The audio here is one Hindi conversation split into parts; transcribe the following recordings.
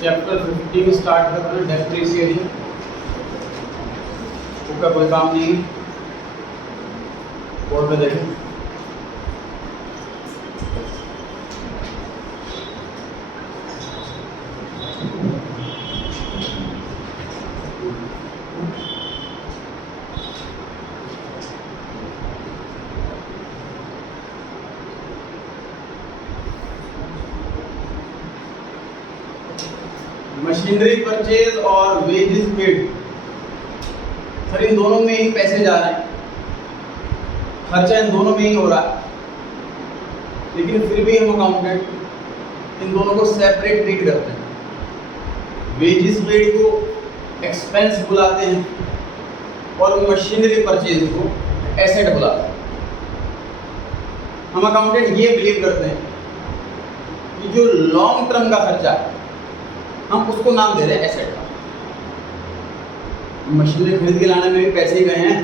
चैप्टर 15 स्टार्ट कर रहे हैं, डेप्रिसिएशन। उसका कोई काम नहीं है, बोर्ड पे देखें। मशीनरी परचेज और वेजेस पेड, सर इन दोनों में ही पैसे जा रहे हैं, खर्चा इन दोनों में ही हो रहा है, लेकिन फिर भी हम अकाउंटेंट इन दोनों को सेपरेट ट्रीट करते हैं। वेजेस पेड को एक्सपेंस बुलाते हैं और मशीनरी परचेज को एसेट बुलाते हैं। हम अकाउंटेंट ये बिलीव करते हैं कि जो लॉन्ग टर्म का खर्चा है हम उसको नाम दे रहे हैं एसेट का। मशीनरी खरीद के लाने में भी पैसे ही गए हैं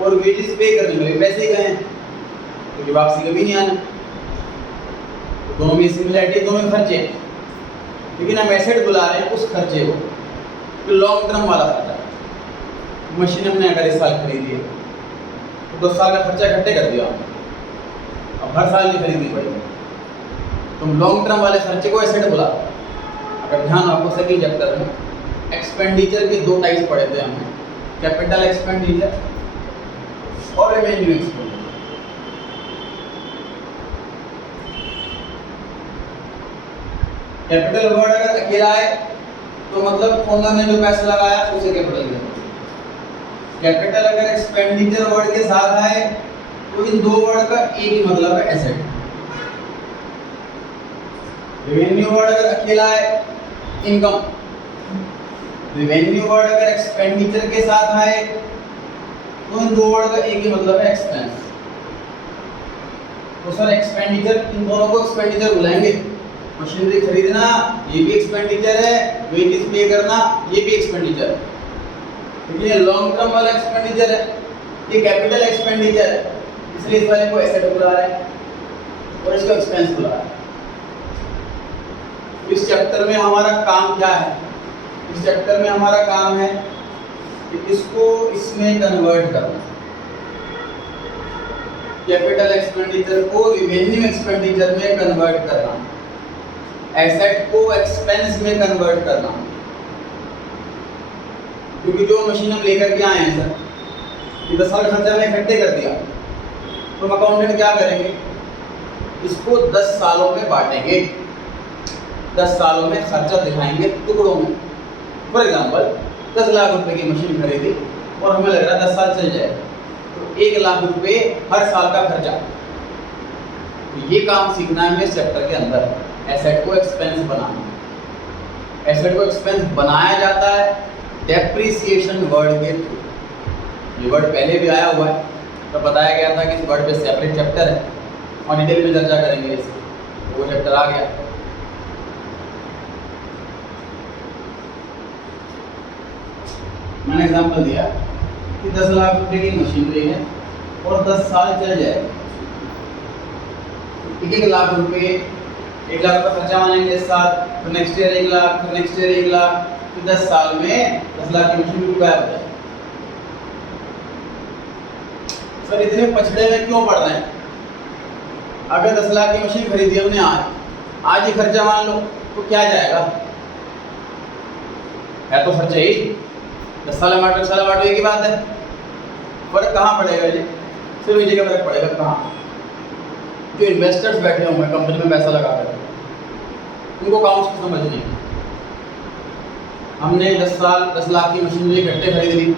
और वेजेस पे करने में भी पैसे ही गए हैं, क्योंकि वापसी कभी नहीं आना। तो दोनों में सिमिलरिटी, दोनों में खर्चे हैं, लेकिन हम एसेट बुला रहे हैं उस खर्चे को जो लॉन्ग टर्म वाला खर्चा है। मशीन हमने अगर इस साल खरीदी है तो 10 साल का खर्चा इकट्ठे कर दिया, अब हर साल नहीं खरीदनी पड़ेगी, तो लॉन्ग टर्म वाले खर्चे को एसेट बुला। अगर ध्यान आपको सेकंड चैप्टर में एक्सपेंडिचर के दो टाइप्स पढ़े थे हमने, कैपिटल एक्सपेंडिचर और रेवेन्यू एक्सपेंडिचर। कैपिटल वर्ड अगर अकेला है तो मतलब ओनर ने जो पैसा लगाया उसे कैपिटल कहते हैं। कैपिटल अगर एक्सपेंडिचर वर्ड के साथ आए तो इन दो वर्ड का एक ही मतलब है, एसेट। रेवेन्यू वर्ड अगर अकेला है, इनकम। रेवेन्यू वर्ड अगर एक्सपेंडिचर के साथ आए तो इन दो वर्ड का एक ही मतलब है, एक्सपेंस। तो सर एक्सपेंडिचर, इन दोनों को एक्सपेंडिचर बुलाएंगे। मशीनरी खरीदना ये भी एक्सपेंडिचर है, वेजेस पे करना ये भी एक्सपेंडिचर है, लेकिन ये लॉन्ग टर्म वाला एक्सपेंडिचर है, ये कैपिटल एक्सपेंडिचर है, इसलिए इस वाले को एसेट बुला रहे हैं और इसको एक्सपेंस बुला रहे हैं। इस चैप्टर में हमारा काम क्या है? इस चैप्टर में हमारा काम है कि इसको इसमें कन्वर्ट करना, कैपिटल एक्सपेंडिचर को रेवेन्यू एक्सपेंडिचर में कन्वर्ट करना, एसेट को एक्सपेंस में कन्वर्ट करना। क्योंकि जो मशीन हम लेकर के आए हैं सर, ये 10 साल खर्चा हमने इकट्ठे कर दिया, तो हम अकाउंटेंट क्या करेंगे, इसको 10 सालों में बांटेंगे, 10 सालों में खर्चा दिखाएंगे टुकड़ों में। फॉर एग्जाम्पल 10 लाख रुपए की मशीन खरीदी और हमें लग रहा है 10 साल चल जाए, तो 1 लाख रुपए हर साल का खर्चा। तो ये काम सीखना है हमें इस चैप्टर के अंदर, एसेट को एक्सपेंस बनाना। एसेट को एक्सपेंस बनाया जाता है डेप्रिसिएशन वर्ड के थ्रू। ये वर्ड पहले भी आया हुआ है, तो बताया गया था कि इस वर्ड पे सेपरेट चैप्टर है और डिटेल में चर्चा करेंगे इसकी, तो वो चैप्टर आ गया। मैंने एग्जांपल दिया कि 10 लाख रुपए की मशीनरी है और 10 साल चल जाए, 1 लाख रुपए, 1 लाख का खर्चा मानेंगे इस साल, तो नेक्स्ट ईयर 1 लाख, फिर नेक्स्ट ईयर 1 लाख, तो 10 साल में 10 लाख की मशीनरी गायब हो जाए। सर इतने पछड़े में क्यों पड़ रहे हैं? अगर 10 लाख की मशीन खरीदी हमने आज ही खर्चा मान लो तो क्या जाएगा? है तो खर्चा ही, 10 साल बांटो, 1 साल बांटो, एक ही बात है। फर्क कहाँ पड़ेगा जी? सिर्फ एक जगह फर्क पड़ेगा, कहाँ? जो इन्वेस्टर्स बैठे हुए हैं कंपनी में पैसा लगा कर, उनको काउंट्स की समझ नहीं। हमने 10 लाख की मशीनरी इकट्ठे खरीद ली।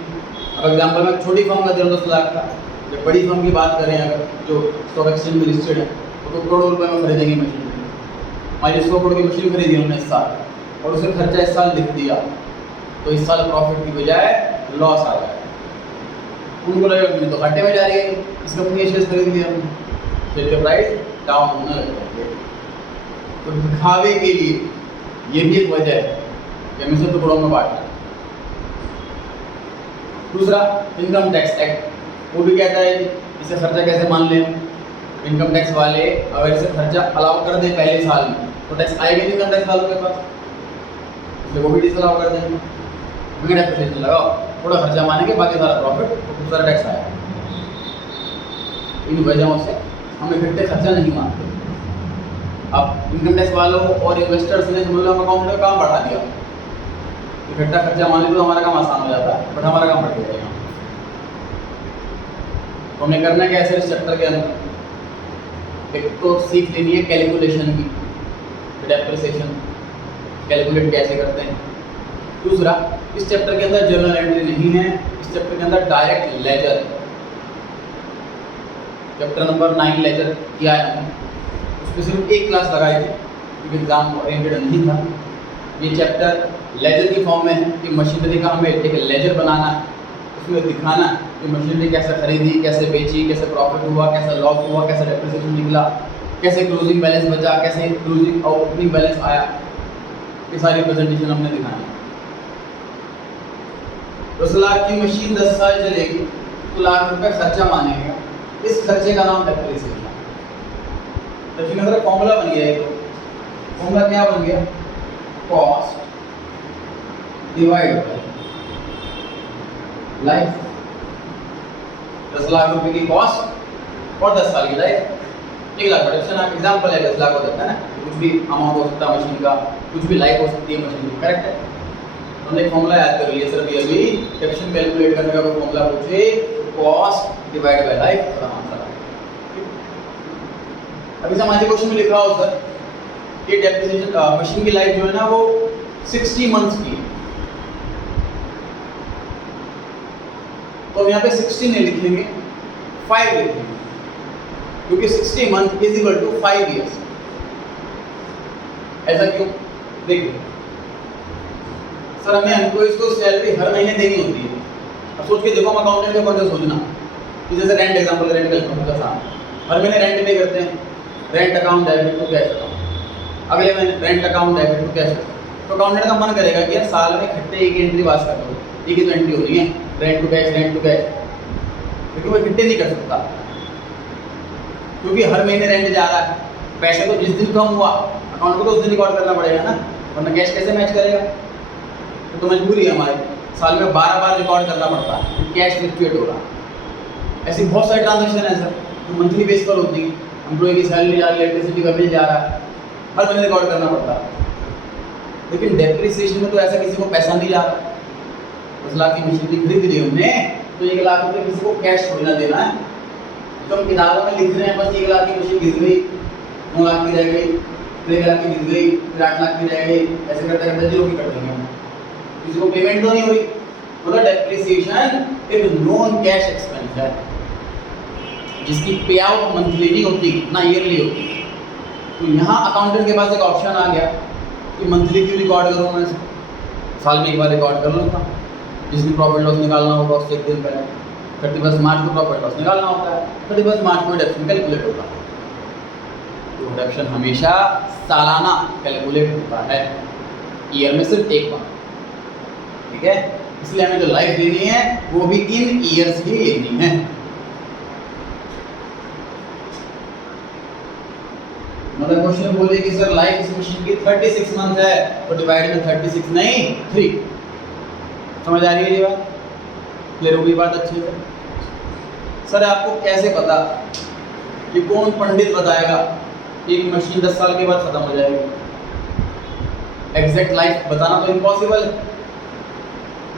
अब एग्जाम्पल में छोटी फर्म का दे रहा हूँ 10 लाख का, जब बड़ी फर्म की बात करें अगर जो स्टॉक एक्सचेंज में लिस्टेड है तो करोड़ों रुपए में खरीदेंगे मशीनरी। हमारी 100 करोड़ की मशीन खरीदी हमने इस साल और उसे खर्चा इस साल लिख दिया, तो इस साल प्रॉफिट की बजाय लॉस आ जाएगा। उनको लगेगा कि तो घाटे में जा रही है, इस कंपनी के शेयर खरीद लिया हमने, शेयर के प्राइस डाउन होने लग जाएंगे। तो दिखावे के लिए ये भी एक वजह है कि हमें से टुकड़ों में बांटना। दूसरा इनकम टैक्स एक्ट, वो भी कहता है इसे खर्चा कैसे मान लें। इनकम टैक्स वाले अगर इसे खर्चा अलाउ कर दे पहले साल में तो टैक्स आएगा नहीं इनकम टैक्स वालों के पास। इसलिए वो भी डिसअलाउ कर देंगे। क्योंकि डेप्रिसिएशन लगाओ, थोड़ा खर्चा मानेंगे, बाकी सारा प्रॉफिट और खूब सारा टैक्स आया। इन वजहों से हम इकट्ठे खर्चा नहीं मानते। अब इनकम टैक्स वालों और इन्वेस्टर्स ने मतलब अकाउंट का काम बढ़ा दिया, इकट्ठा खर्चा माने तो हमारा काम आसान हो जाता है, बट हमारा काम बढ़ गया। तो हमें करना क्या है सर इस चैप्टर के अंदर, एक तो सीख लेनी है कैलकुलेशन की, डेप्रिसिएशन कैलकुलेट कैसे करते हैं। दूसरा, इस चैप्टर के अंदर जर्नल एंट्री नहीं है, इस चैप्टर के अंदर direct ledger, chapter number 9 ledger किया है हमने, उसमें सिर्फ एक क्लास लगाई थी क्योंकि एग्जाम ओरिएंटेड नहीं था। ये चैप्टर लेजर की फॉर्म में है कि मशीनरी का हमें एक लेजर बनाना है, उसमें दिखाना कि मशीनरी कैसे खरीदी, कैसे बेची, कैसे प्रॉफिट हुआ, कैसे लॉस हुआ, कैसे डेप्रिसिएशन निकला, कैसे क्लोजिंग बैलेंस बचा, कैसे क्लोजिंग और ओपनिंग बैलेंस आया, ये सारी प्रेजेंटेशन हमने दिखाई। 10 लाख की मशीन 10 साल चलेगी तो लाख रुपए खर्चा मानेगा, इस खर्चे का नाम डेप्रिसिएशन। फॉर्मूला बन गया, एक फॉर्मूला क्या बन गया, cost divide by life. 10 lakh रुपए की कॉस्ट और 10 साल की लाइफ। 1 लाख प्रोडक्शन आप एग्जांपल है, 10 लाख हो सकता है ना, कुछ भी अमाउंट हो सकता है मशीन का, कुछ भी लाइफ हो सकती है मशीन की, करेक्ट है। हमने एक फॉर्मूला याद कर लिया सर, अभी कैप्शन कैलकुलेट करने का कोई फॉर्मूला पूछे, कॉस्ट डिवाइड बाय लाइफ, और आंसर। अभी समझिए क्वेश्चन में लिखा हो सर कि डेप्रिसिएशन मशीन की लाइफ जो है ना वो 60 मंथ्स की है, तो हम यहाँ पे 60 नहीं लिखेंगे, 5 लिखेंगे, क्योंकि 60 month is equal to 5 years. ऐसा क्यों? देखिए सर, हमें एम्प्लॉइज को सैलरी हर महीने देनी होती है। अब सोच के देखो, हम अकाउंटेंट के बंदे सोचना कि जैसे रेंट एग्जांपल, रेंट का सामान हर महीने रेंट पे करते हैं, rent account debit to cash account, अगले महीने rent account debit to cash account. तो अकाउंटेंट का मन करेगा कि यार साल में इकट्ठे एक एंट्री पास कर दो, एक ही तो एंट्री हो रही है, रेंट टू कैश, लेकिन वो इकट्ठे नहीं कर सकता क्योंकि हर महीने रेंट जा रहा है। पैसे तो जिस दिन कम हुआ अकाउंट को तो उस दिन रिकॉर्ड करना पड़ेगा ना, वरना कैश कैसे मैच करेगा। तो मजबूरी है हमारी, साल में 12 बार रिकॉर्ड करना पड़ता है, कैश फ्लक्चुएट हो रहा है। ऐसी बहुत सारी ट्रांजेक्शन है सर जो मंथली बेस पर होती है, एम्प्लॉय की सैलरी जा रही है, इलेक्ट्रिसिटी का बिल जा रहा है, हर महीने रिकॉर्ड करना पड़ता है। लेकिन डेप्रिसिएशन में तो ऐसा किसी को पैसा नहीं जा रहा। 10 लाख की मशीनरी खरीद ली हमने, तो 1 लाख रुपये किसी को कैश थोड़ी ना देना है। तो हम किताबों में लिख रहे हैं बस 1 लाख की मशीन गिर गई, 9 लाख की रह गई, 3 लाख की गिर गई, फिर 8 लाख की रह गई, ऐसे करते करते 0 की कर देंगे। किसी को पेमेंट तो नहीं हुई। मतलब डेप्रिसिएशन एक नॉन कैश एक्सपेंस है जिसकी पे आउट मंथली नहीं होती ना ईयरली होती। तो यहाँ अकाउंटेंट के पास एक ऑप्शन आ गया कि मंथली क्यों रिकॉर्ड करूँ, मैं साल में एक बार रिकॉर्ड कर लूँगा। जिस दिन प्रॉफिट लॉस निकालना होगा उससे एक दिन पहले 31 मार्च को प्रॉफिट लॉस निकालना होता है, 31 मार्च को डिडक्शन कैलकुलेट होगा। तो डिडक्शन हमेशा सालाना कैलकुलेट होता है, ईयर में सिर्फ एक बार, ठीक है। इसलिए हमें जो लाइफ देनी है वो भी इन ईयर्स ही लेनी है। मतलब क्वेश्चन बोले कि सर लाइफ इस मशीन की 36 मंथ है, तो डिवाइड में 36 नहीं 3। समझ आ रही है ये बात? क्लियर होगी बात अच्छे से? सर आपको कैसे पता कि कौन पंडित बताएगा कि एक मशीन 10 साल के बाद खत्म हो जाएगी? एग्जैक्ट लाइफ बताना तो इम्पॉसिबल है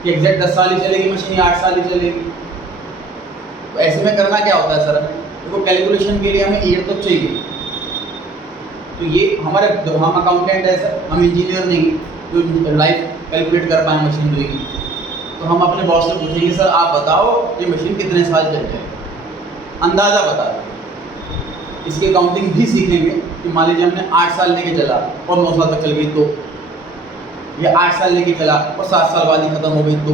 कि एग्जैक्ट 10 साल ही चलेगी मशीन या 8 साल ही चलेगी। तो ऐसे में करना क्या होता है सर, हमें देखो कैलकुलेशन के लिए हमें ईयर तो चाहिए। तो ये हमारे हम अकाउंटेंट है सर, हम इंजीनियर नहीं जो लाइफ कैलकुलेट कर पाए मशीनरी की। तो हम अपने बॉस से पूछेंगे सर आप बताओ ये मशीन कितने साल चल जाएगी, अंदाज़ा बता दो। इसकी काउंटिंग भी सीखेंगे कि मान लीजिए हमने 8 साल लेके चला और 9 साल तक चल गई, तो या 8 साल लेके चला और 7 साल बाद ही खत्म हो गई, तो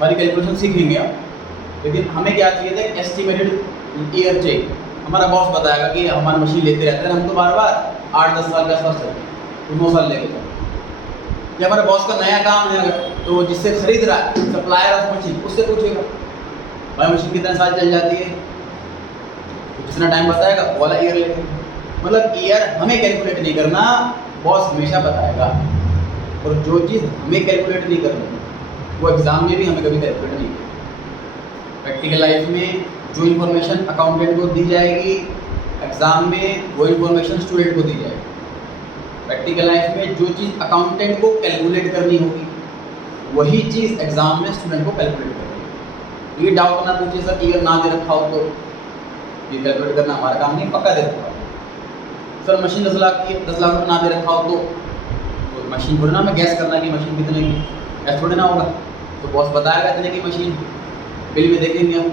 सारी कैलकुलेशन सीखेंगे आप। लेकिन हमें क्या चाहिए था, एस्टिमेटेड ईयर चाहिए। हमारा बॉस बताएगा कि हमारी मशीन लेते रहते हैं, हम तो बार बार 8-10 साल का साथ चलते हैं, तो 9 साल लेके चलते। या हमारे बॉस का नया काम है अगर, तो जिससे खरीद रहा है सप्लायर ऑफ मशीन, उससे पूछेगा भाई मशीन कितने साल चल जाती है, तो जितना टाइम बताएगा वो वाला ईयर लेंगे। मतलब ईयर हमें कैलकुलेट नहीं करना, बॉस हमेशा बताएगा। और जो चीज़ हमें कैलकुलेट नहीं करनी वो एग्ज़ाम में भी हमें कभी कैलकुलेट नहीं करनी। प्रैक्टिकल लाइफ में जो इन्फॉर्मेशन अकाउंटेंट को दी जाएगी, एग्ज़ाम में वो इन्फॉर्मेशन स्टूडेंट को दी जाएगी। प्रैक्टिकल लाइफ में जो चीज़ अकाउंटेंट को कैलकुलेट करनी होगी वही चीज़ एग्ज़ाम में स्टूडेंट को कैलकुलेट करनी होगी। ये डाउट ना पूछिए सर ईयर ना दे रखा हो तो ये कैलकुलेट करना हमारा काम नहीं, पक्का दे रखा हो। सर मशीन 10 लाख की है, 10 लाख रुपये ना दे रखा हो तो मशीन थोड़ी ना हमें गैस करना कि मशीन कितने की, ऐसा थोड़ी ना होगा। तो बॉस बताएगा इतने की मशीन, बिल में देखेंगे हम,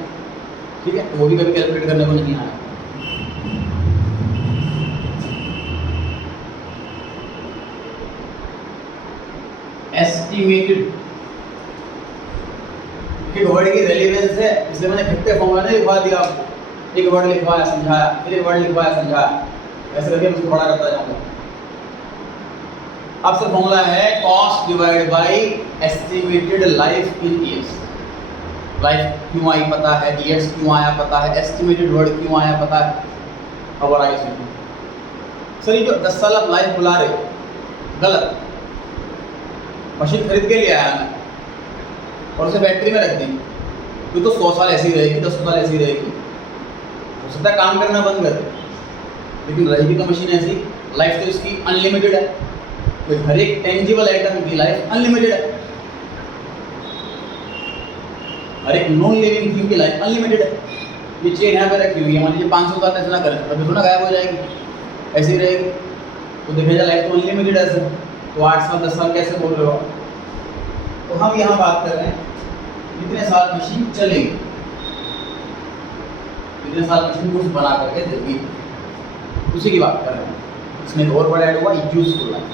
ठीक है, तो वो भी कभी कैलकुलेट करने को नहीं आया। एस्टिमेटेड एक वर्ड की रेलेवेंस है, इसलिए मैंने इकट्ठे फॉर्मूला नहीं लिखवा दिया आपको। एक वर्ड लिखवाया समझाया, फिर एक वर्ड लिखवाया समझाया, ऐसे करके मैं उसको बड़ा करता जाऊंगा। अब सर फॉर्मूला है cost divide by estimated life in years. Life क्यों आई पता है, ईयर्स क्यों आया पता है, एस्टिमेटेड वर्ड क्यों आया पता है। अब और आगे सुनिए सर, ये जो 10 साल आप लाइफ बुला रहे हो गलत। मशीन खरीद के लिए आया मैं और उसे बैटरी में रख दी तो 100 साल ऐसी रहेगी, 10 साल ऐसी रहेगी, हो सकता है काम करना बंद कर दे, लेकिन रहेगी तो मशीन ऐसी। लाइफ तो इसकी अनलिमिटेड है, तो हर एक टेंजिबल आइटम की लाइफ अनलिमिटेड है, हर एक नॉन लिविंग थिंग की लाइफ अनलिमिटेड है। ये चेन यहाँ पे रखी हुई है, मान लीजिए 500 साल ऐसा ना करें तभी थोड़ा गायब हो जाएगी, ऐसी ही रहेगी। तो देखा जाए लाइफ तो अनलिमिटेड है सर, तो 8 साल 10 साल कैसे बोल रहे हो। तो हम यहाँ बात कर रहे हैं कितने साल मशीन चलेगी, कितने साल मशीन कुछ बना करके देगी, उसी की बात कर रहे हैं। इसमें और बड़ा ऐड हुआ यूजफुल लाइफ।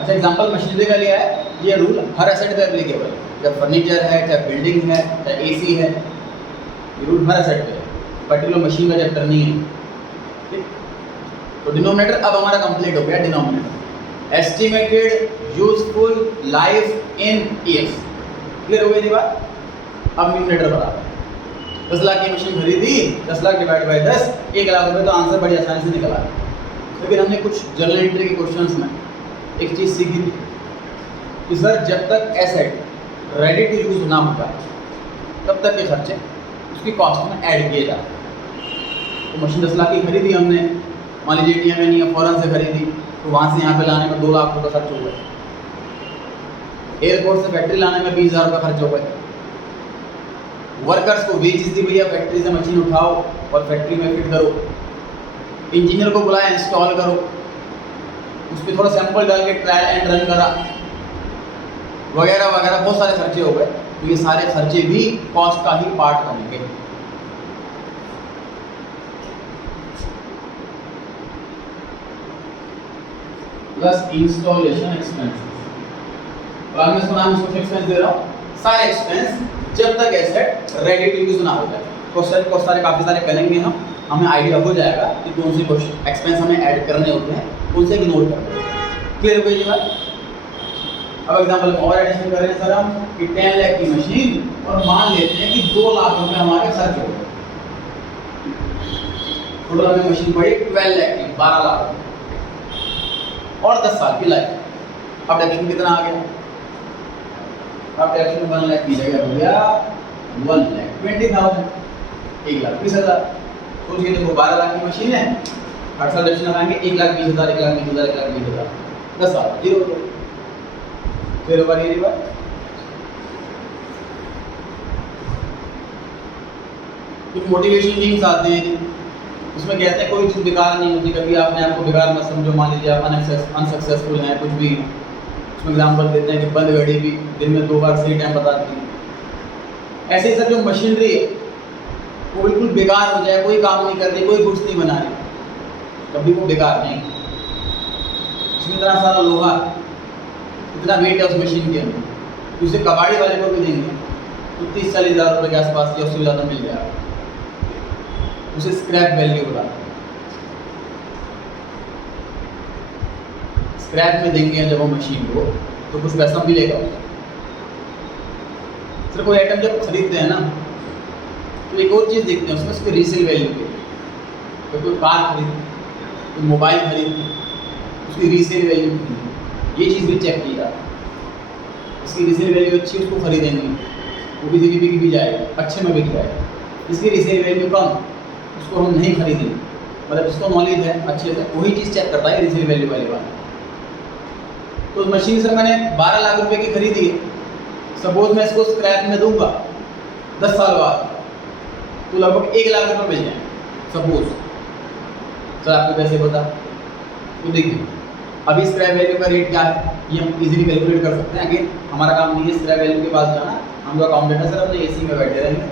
अच्छा एग्जांपल मशीनरी का लिया है, ये रूल हर एसेट पे एप्लीकेबल है, चाहे फर्नीचर है, चाहे बिल्डिंग है, चाहे एसी है, ये रूल हर एसेट पे है, पर्टिकुलर मशीन का चैप्टर नहीं है। ठीक, तो डिनोमिनेटर अब हमारा कंप्लीट हो गया। Denominator estimated useful life in years, clear हो गई थी बात। अब न्यूमरेटर बराबर 10 लाख की मशीन खरीदी, 10 लाख डिवाइड बाय 10, 1 लाख रुपए, तो आंसर बड़ी आसानी से निकला। लेकिन हमने कुछ जनरल एंट्री के क्वेश्चंस में एक चीज़ सीखी थी कि सर जब तक एसेट रेडी टू यूज ना होगा तब तक के खर्चे उसकी कॉस्ट में ऐड किए जाते हैं। तो मशीन 10 लाख की खरीदी हमने, मान लीजिए इंडिया में नहीं है, फॉरेन से खरीदी, तो वहाँ से यहाँ पे लाने में 2 लाख रुपये खर्च हो गए। एयरपोर्ट से फैक्ट्री लाने में 20,000 रुपये खर्च हो गए। वर्कर्स को वेजेस दी भैया, फैक्ट्री से मशीन उठाओ और फैक्ट्री में फिट करो, इंजीनियर को बुलाया इंस्टॉल करो, उस पर थोड़ा सैंपल डाल के ट्रायल एंड रन करा, वगैरह वगैरह बहुत सारे खर्चे हो गए। तो ये सारे खर्चे भी कॉस्ट का ही पार्ट बनेंगे। प्लस इंस्टॉलेशन एक्सपेंसेस, तो मैं इसको नाम कुछ एक्सपेंस दे रहा हूँ, सारे एक्सपेंस जब तक एसेट रेडी टू यूज ना हो जाए। क्वेश्चन को सारे काफ़ी सारे करेंगे हम, हमें आइडिया हो जाएगा कि कौन से क्वेश्चन एक्सपेंस हमें ऐड करने होते हैं, कौन से इग्नोर करते हैं। क्लियर हो गई ये बात। अब एग्जांपल में और एडिशन करें सर हम कि 10 लाख की मशीन और मान लेते हैं कि 2 लाख रुपए हमारे खर्च हो गए, टोटल हमें मशीन पड़ी 12 लाख की, 12 लाख और 10 साल की लाइफ। अब डेप्यूशन कितना आ गया, अब डेप्यूशन 1 लाख की जगह हो गया 1,20,000, 1,20,000। सोचिए देखो 12 लाख की मशीन है, हर साल डेप्यूशन लगाएंगे 1,20,000, 1,20,000, 1,20,000, 10 साल 0 हो गया। फिर बार ये बात कुछ मोटिवेशन लिंक्स आते हैं, उसमें कहते हैं कोई चीज़ बेकार नहीं होती, कभी आपने आपको बेकार मत समझो। मान लीजिए आप अनसक्सेसफुल हैं कुछ भी, उसमें एग्जाम्पल देते हैं कि बंद घड़ी भी दिन में 2 बार सही टाइम बताती है। ऐसे ही सर जो मशीनरी है वो बिल्कुल बेकार हो जाए, कोई काम नहीं कर रही, कोई गुड्स नहीं बना रही, कभी वो बेकार नहीं। उसमें इतना सारा लोहा, इतना वेट है उस मशीन के अंदर, उसे कबाड़ी वाले को भी देंगे तो 30-40 हज़ार रुपये के आसपास या उससे ज़्यादा मिल जाएगा, उसे स्क्रैप वैल्यू बोला। स्क्रैप में देंगे जब वो मशीन को तो कुछ पैसा मिलेगा उसको। सिर्फ कोई आइटम जब खरीदते हैं ना तो एक और चीज़ देखते हैं उसमें, उसकी रीसेल वैल्यू के लिए। तो कोई कार खरीदते, कोई मोबाइल खरीदते, उसकी रीसेल वैल्यू कितनी है, ये चीज़ भी चेक की जाती है। इसकी रिसेल वैल्यू अच्छी है, उसको खरीदेंगे, वो भी धीरे बिक भी जाएगा, अच्छे में बिक जाएगा। इसकी रिसेल वैल्यू कम, उसको हम नहीं खरीदेंगे, मतलब जिसको नॉलेज है अच्छे से वही चीज़ चेक करता है रिसेल वैल्यू वाले वाला। तो मशीन सर मैंने 12 लाख रुपए की खरीदी है, सपोज मैं इसको स्क्रैप में दूंगा 10 साल बाद, तो लगभग 1 लाख रुपए मिल जाए सपोज। सर आपको कैसे पता? तो देखिए अभी स्क्रैप वैल्यू का रेट क्या है ये हम इजीली कैलकुलेट कर सकते हैं। अगेन हमारा काम नहीं है स्क्रैप वैल्यू के पास जाना, हम जो अकाउंटेंट है सर अपने एसी में बैठे रहेंगे,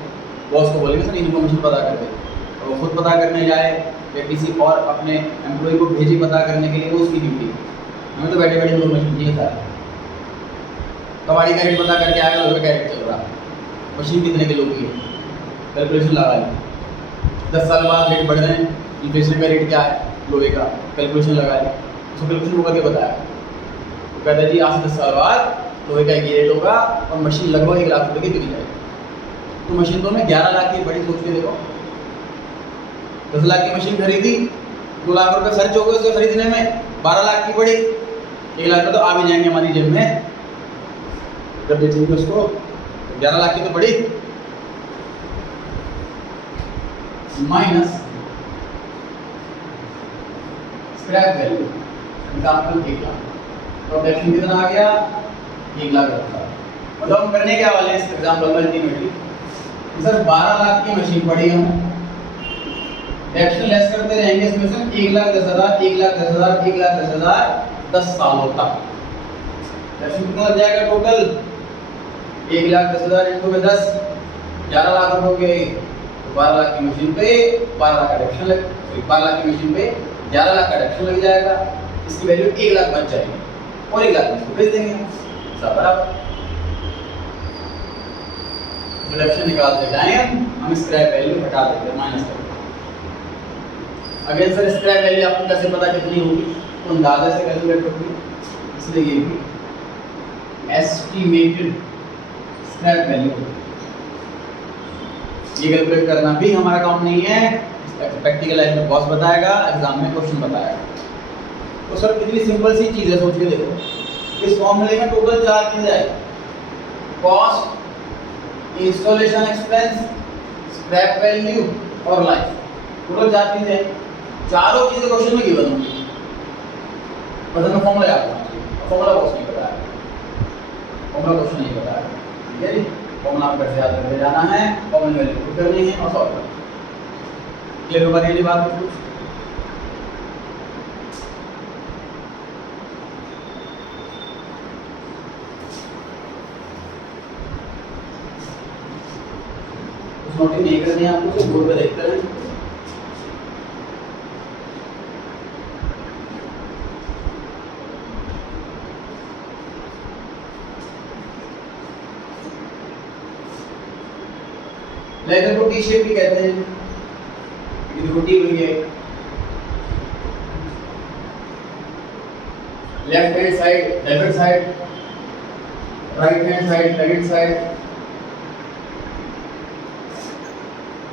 बॉस को बोलेंगे सर इन्फॉर्मेशन पता कर दे, और वो खुद पता करने जाए या किसी और अपने एम्प्लॉय को भेजे पता करने के लिए, वो उसकी ड्यूटी है। हमें तो बैठे बैठे इन्फॉर्मेशन चाहिए सर। कबाड़ी का रेट पता करके आएगा, लोहे का रेट चल रहा, मशीन कितने किलो की है, कैलकुलेशन लगा ली। 10 साल बाद रेट बढ़ रहे हैं, इन्फ्लेशन का रेट क्या है लोहे का, कैलकुलेशन लगा ली, उसको कैलकुलेशन को करके बताया। तो कहता है जी आज से 10 साल बाद लोहे का एक रेट होगा और मशीन लगभग 1 लाख रुपए की बिक जाएगी। तो मशीन तो मैं 11 लाख की बड़ी सोच के देखो, 10 लाख की मशीन खरीदी, 2 लाख रुपए खर्च हो गए उसे खरीदने में, 12 लाख की पड़ी, 1 लाख रुपए तो आ भी जाएंगे हमारी जेब में जब बेचेंगे उसको। 11 लाख की तो पड़ी, minus scrap value example 1 lakh, तो डेफिनेशन कितना आ गया 1 लाख रखा। मतलब हम करने क्या वाले हैं इस एग्जाम्पल में अल्टीमेटली सर 12 लाख की मशीन पड़ी हम एक्शन लेस करते रहेंगे इसमें से 1,10,000 1,10,000 1,10,000 10 सालों तक। एक्शन कितना लग जाएगा टोटल 1,10,000 इंटू में 10 11 लाख रुपए हो गए। तो 12 लाख की मशीन पे 12 लाख का डिडक्शन लग 12 लाख की मशीन पे 11 लाख का डिडक्शन लग जाएगा, इसकी वैल्यू 1 लाख बच जाएगी और 1 लाख इसको भेज देंगे सब बराबर। डिडक्शन निकाल देते हैं हम स्क्रैप वैल्यू हटा देते हैं माइनस कर। अगेन सर स्क्रैप वैल्यू आपको कैसे पता कितनी होगी, तो अंदाजे से कैलकुलेट होगी, इसलिए ये भी एस्टिमेटेड स्क्रैप वैल्यू ये कैलकुलेट करना भी हमारा काम नहीं है, प्रैक्टिकल लाइफ में बॉस बताएगा, एग्जाम में क्वेश्चन बताएगा। तो सर कितनी सिंपल सी चीज़ है, सोच के देखो इस फॉर्मूले में टोटल 4 चीजें आई, cost, installation expense, scrap value और लाइफ, टोटल 4 चीजें, चारों चीजें क्वेश्चन में गिवन होंगी। मतलब मैं फॉर्मूला याद रखना, फॉर्मूला बॉस नहीं बताया, फॉर्मूला क्वेश्चन नहीं बताया, ठीक है जी। फॉर्मूला में कैसे याद करके जाना है, फॉर्मूला वैल्यू पुट करनी है और सॉल्व करना। क्लियर होगा ये बात कुछ? नोटिंग नहीं करनी है आपको, सिर्फ बोर्ड पे देखते रहें। लेटर को टी शेप भी कहते हैं, ये रोटी हुई है, left hand side debit side, right hand side credit side,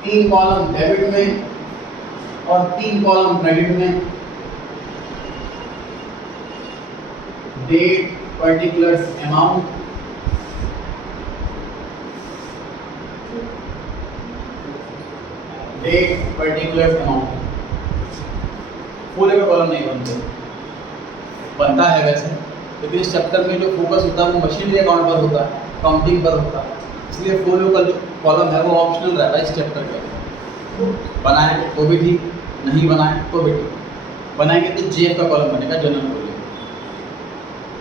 3 column debit में और 3 कॉलम क्रेडिट में, date, particulars, amount, date, particulars, amount. पूरे में कॉलम नहीं बनते, बनता है वैसे, लेकिन इस चैप्टर में जो फोकस होता है वो मशीनरी अकाउंट पर होता है, काउंटिंग पर होता है, इसलिए फोलियो का जो कॉलम है वो ऑप्शनल रहता है इस चैप्टर के। बनाए तो भी ठीक, नहीं बनाए तो भी ठीक, बनाएंगे तो जेएफ का कॉलम बनेगा, जनरल फोलियो,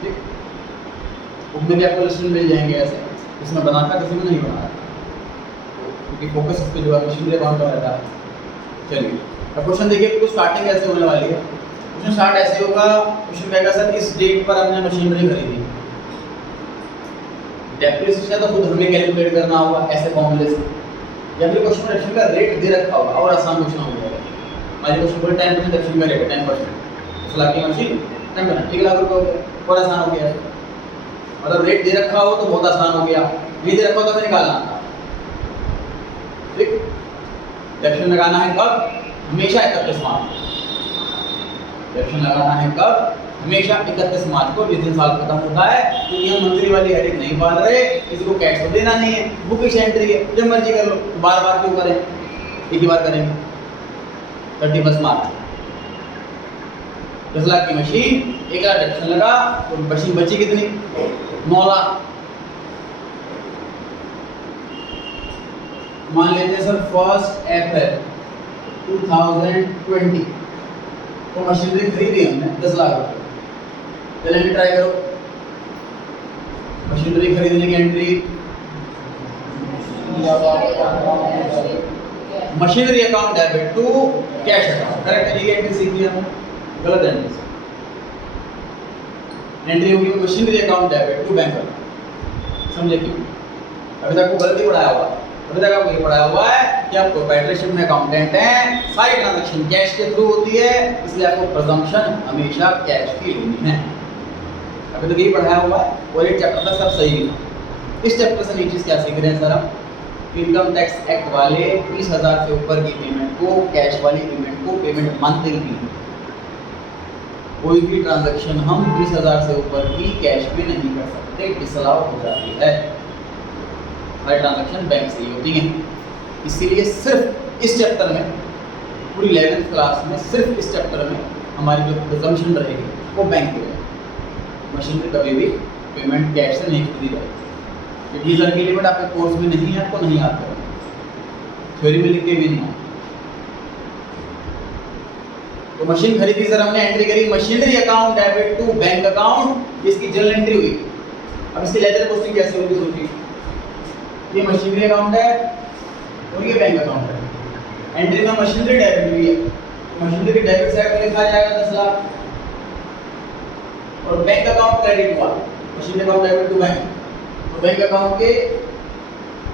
ठीक। बुक में भी आपको लिस्ट मिल जाएंगे ऐसे, इसमें बनाता किसी में नहीं बनाया, क्योंकि फोकस इस पे जो है मशीनरी अकाउंट पर रहता है। चलिए अब क्वेश्चन देखिए, कुछ स्टार्टिंग ऐसे होने वाली है। क्वेश्चन स्टार्ट ऐसे होगा, क्वेश्चन कहेगा सर इस डेट पर हमने मशीनरी खरीदी, डेप्रिसिएशन तो खुद हमें कैलकुलेट करना होगा ऐसे फॉर्मूले से, या फिर क्वेश्चन में एक्शन का रेट दे रखा होगा और आसान क्वेश्चन हो जाएगा। मान लीजिए क्वेश्चन पर 10% एक्शन का रेट है 10%, 10 लाख की मशीन 10%, 1 लाख रुपए हो गया और आसान हो गया है। मतलब रेट दे रखा हो तो बहुत आसान हो गया, नहीं दे रखा हो तो हमें निकालना था, ठीक। एक्शन लगाना है कब? हमेशा 31 मार्च। एक्शन लगाना है कब? हमेशा 31 मार्च को जिस दिन साल खत्म होता है, क्योंकि हम मंथली वाली हेडिंग नहीं पाल रहे, किसी को कैश तो देना नहीं है, बुकिश एंट्री है, जब मर्जी कर लो, बार बार क्यों करें, एक ही बार करेंगे। 31 मार्च 10 लाख की मशीन, 1 लाख डिडक्शन लगा तो मशीन बची कितनी, 9 लाख। मान लेते हैं सर 1 अप्रैल 2020 तो मशीनरी खरीदी हमने 10 लाख रुपए। चलिए ट्राई करो, मशीनरी खरीदने की entry, machinery account debit to cash account, correct है, ये एंट्री सीखी हमने, गलत एंट्री एंट्री होगी machinery account debit to bank account. समझे क्यों? अभी तक को गलती पढ़ाया हुआ, अभी तक आपको ये पढ़ाया हुआ है कि आप प्रोप्राइटरशिप में अकाउंटेंट हैं, सारी ट्रांजैक्शन कैश के थ्रू होती है, इसलिए आपको प्रेजम्पशन हमेशा कैश की लेनी है। अभी तक यही पढ़ाया हुआ है और एक चैप्टर था सब सही लिखा। इस चैप्टर से नई चीज़ क्या सीख रहे हैं सर हम? इनकम टैक्स एक्ट वाले 20,000 से ऊपर की पेमेंट को, कैश वाली पेमेंट को पेमेंट मानते ही नहीं। कोई भी ट्रांजैक्शन हम 20,000 से ऊपर की कैश में नहीं कर सकते, डिसअलाउ हो जाती है। हर ट्रांजैक्शन बैंक से ही होती है, इसीलिए सिर्फ इस चैप्टर में, पूरी 11th क्लास में सिर्फ इस चैप्टर में हमारी जो प्रिजम्पशन रहेगी वो बैंक की रहेगी। मशीन पे कभी भी पेमेंट कैश से नहीं खरीदी जाएगी, क्योंकि सर की लिमिट आपके कोर्स में नहीं है, आपको नहीं आता है, थ्योरी में लिख के भी नहीं आता। तो मशीन खरीदी सर हमने, एंट्री करी machinery account debit to bank account, इसकी जर्नल एंट्री हुई। अब इसकी लेजर पोस्टिंग कैसे होगी सोचिए, ये मशीनरी अकाउंट है और ये बैंक अकाउंट है। एंट्री में मशीनरी डेबिट हुई है, मशीनरी के डेबिट साइड पे लिखा जाएगा 10 लाख और बैंक अकाउंट क्रेडिट हुआ, machinery account debit to bank, तो बैंक अकाउंट के